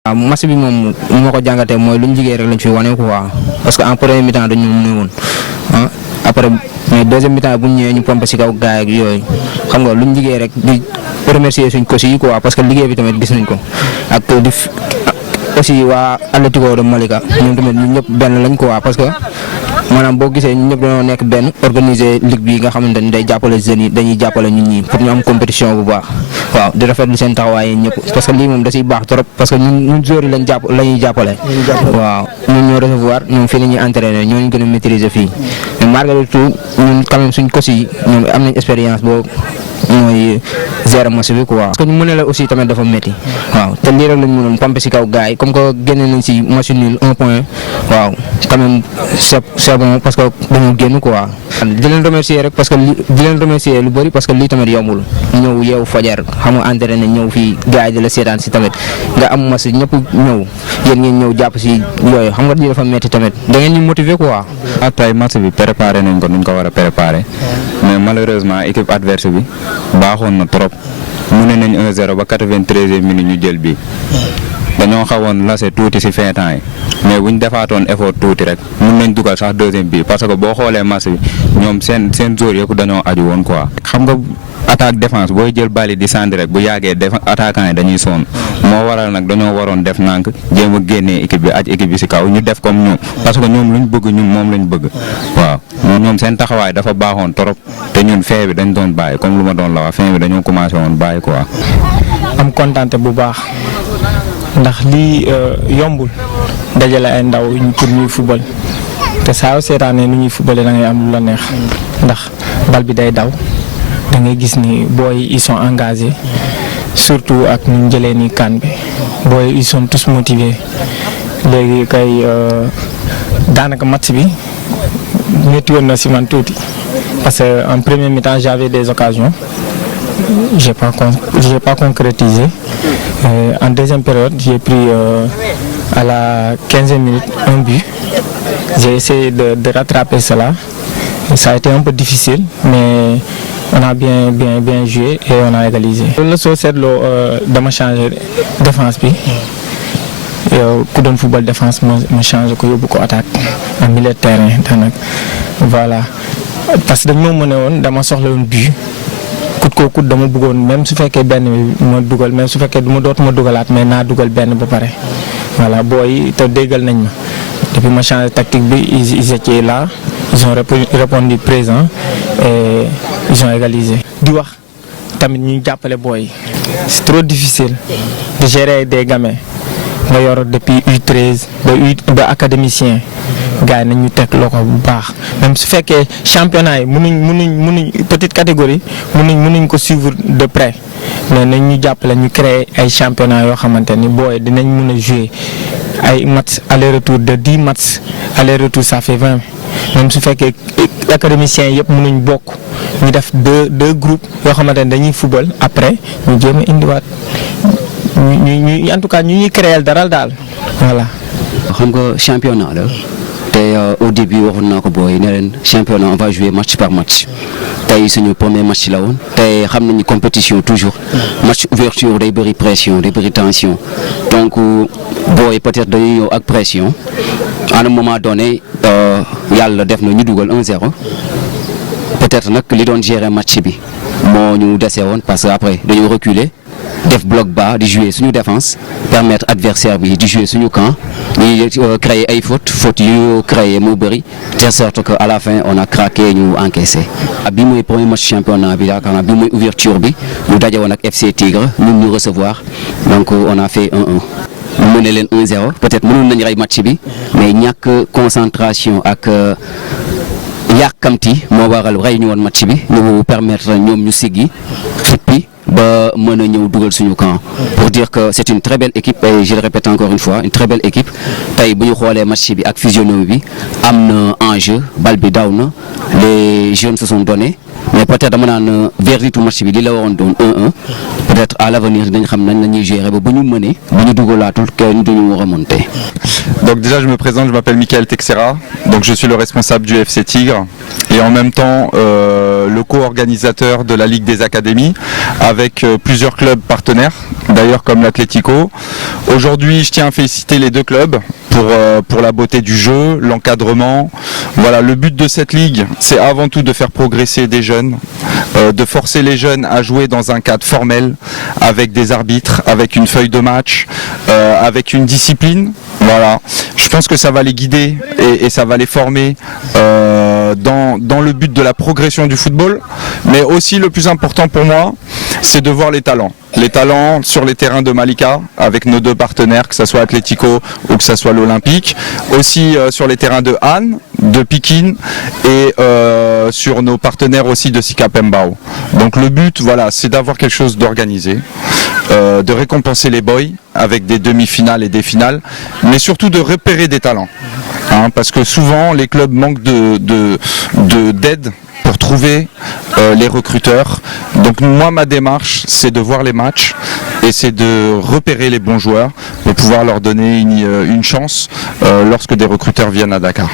waaw match bi moom ni ma ko jàngatee mooy luñ liggéey rek lañ fi wane quoi parce que en premier mi-temps dañu mën woon après mais deuxième mi-temps bu ñu ñëwee ñu pompé si kaw gaay ak yooyu xam nga luñ liggéey rek di remercier suñ coach yi quoi parce que liggéey bi tamit gis nañ ko ak di aussi waa Atlético de Malika ñoom tamit ñun ñëpp benn lañ quoi parce que maanaam boo gisee ñun ñëpp dañoo nekk benn organiser ligue bi nga xamante ni day jàppale jeunes yi dañuy jàppale ñun ñi pour ñu am compétition bu baax waaw di rafetlu seen taxawaay ñëpp parce que lii moom da ciy baax trop parce que ñun joueurs yi la ñuy jàppale. waaw ñun ñoo recevoir ñoom fii la ñuy entraîner ñoo ñu gën a maîtriser fii mais malgré tout ñun quand même suñ coach yi ñoom am nañ expérience boobu mooy gérer match bi quoi. parce que ñu mën la aussi tamit dafa métti waaw te lii rek lañ mënoon pomper si kaw gars yi comme que génne nañ si match nul 1 point waaw quand même c'est bon parce que dañoo génn quoi. di leen remercier rek parce que di leen remercier lu bëri parce que lii tamit yombul ñëw yeewu fajar xam nga entraîné ñëw fii gars yi di la seetaan si tamit nga am match ñëpp ñëw yéen ngeen ñëw jàpp si yooyu xam nga lii dafa métti tamit da ngeen ñu motiver quoi. ak tey match bi préparé nañ ko nuñ ko war a préparé mais malheureusement équipe adverse bi baaxoon na trop mu ne nañ 1-0 ba 93e minute ñu jël bi dañoo xawoon lase tuuti si fin temps yi mais buñ defaatoon effort tuuti rek mun nañ dugal sax deuxième bi parce que boo xoolee match bi ñoom seen joueurs yëpp dañoo aju woon quoi. xam nga attaque défense booy jël bali di sànni rek bu yàggee attaquant yi dañuy sonn moo waral nag dañoo waroon def nànk jéem a génnee équipe bi aj équipe bi si kaw ñu def comme ñoom parce que ñoom luñ bëgg ñun moom lañ bëgg waaw ñoom seen taxawaay dafa baaxoon trop te ñun fin bi dañ doon bàyyi comme lu ma doon la wax fin bi dañoo commencé woon bàyyi quoi. am kontaante bu baax ndax lii yombul dajale ay ndaw pour ñuy football te saa yoo seetaanee nu ñuy footballee da ngay am lu la neex ndax bal bi day daw da ngay gis ni booy ils sont engagés surtout ak ñu jëlee ni kan bi booy ils sont tous motivés léegi kay daanaka match bi métti woon na si man tuuti parce que en premier mi-temps j'avais des occasions j'ai pas concrétisé. En deuxième période, j'ai pris à la 15e minute un but. J'ai essayé de rattraper cela. Ça a été un peu difficile, mais on a bien joué et on a égalisé. Le société de changer défense bi. Ku doon football défense ma changé ko yóbbu ko attaque en milieu de terrain daanaka voilà parce que dañ ma mëne woon dama soxla woon but. kut ko kut dama bëggoon même su fekkee benn bi ma dugal même su fekkee du ma dootuma dugalaat mais naa dugal benn ba pare voilà booy te déggal nañ ma depuis ma changé tactique bi ils étaient là ils ont répondu présent et ils ont égalisé. di wax tamit ñu jàppale booy c'est trop difficile de gérer des gamins nga yor depuis U13 ba académicien gars yi nañ ñu teg loxo bu baax même su fekkee championnat yi mënuñ petite catégorie mënuñ ko suivre de près mais nañ ñu jàppale ñu créer ay championnat yoo xamante ni booy dinañ mën a jouer ay match aller-retour de 10 matchs aller-retour ça fait 20 même su fekkee académiciens yëpp mënuñ bokk ñu def deux groupes yoo xamante ni dañuy football après ñu jéem a indiwaat ñu en tout cas ñu ñuy créer dara daal voilà. xam nga championnat la. te au début waxoon naa ko booy ne leen championnat on va jouer match par match tey suñu premier match la woon te xam nañu compétition toujours match ouverture day bëri pression day bëri tension donc booy peut-être dañuy ñëw ak pression à un moment donné yàlla def na ñu dugal 1-0 peut-être nag li doon gérer match bi moo ñu dese woon parce que après dañoo reculer def bloc bas di jouer suñu défense permettre adversaire bi di jouer suñu camp ñuy créer ay fautes yu créer mu bëri de sorte que à la fin on a craqué ñu encaissé. bi mooy premier match championnat bi yaakaar naa bi mooy ouverture bi ñu daje woon ak FC Tigre ñun ñu recevoir donc on a fait 1-1. mu ne leen 1-0 peut-être mënoon nañu rey match bi mais ñàkk concentration ak yàkkamti moo waral rey ñu woon match bi ñu permettre ñoom ñu siggi xippi ba mën a ñëw dugal suñu camp pour dire que c'est une très belle équipe et je le répète encore une fois une très belle équipe tey bu ñu xoolee match bi ak physionomie bi am na enjeu bal bi daw na les jeunes se sont donnés mais peut-être dama naan verdict match bi li la waroon doon 1-1 peut-être à l'avenir dinañ xam nañ la ñuy gérer ba bu ñu mënee bu ñu dugalaatul kenn duñu remonter. Donc déjà je me présente, je m'appelle Michael Texera, donc je suis le responsable du FC Tigre et en même temps le co-organisateur de la Ligue des Académies avec plusieurs clubs partenaires, d'ailleurs comme l'Atlético. Aujourd'hui je tiens à féliciter les deux clubs pour la beauté du jeu, l'encadrement. Voilà, le but de cette ligue, c'est avant tout de faire progresser des jeunes, de forcer les jeunes à jouer dans un cadre formel, avec des arbitres, avec une feuille de match, avec une discipline. Voilà, je pense que ça va les guider et ça va les former dans le but de la progression du football. Mais aussi le plus important pour moi, c'est de voir les talents. Les talents sur les terrains de Malika, avec nos deux partenaires, que ce soit Atlético ou que ce soit l'Olympique. Aussi sur les terrains de Han, de Pikine et sur nos partenaires aussi de Sika Pembao. Donc le but, voilà, c'est d'avoir quelque chose d'organisé, de récompenser les boys avec des demi-finales et des finales, mais surtout de repérer des talents. Hein, parce que souvent les clubs manquent d'aide pour trouver les recruteurs. Donc moi ma démarche c'est de voir les matchs et c'est de repérer les bons joueurs pour pouvoir leur donner une chance lorsque des recruteurs viennent à Dakar.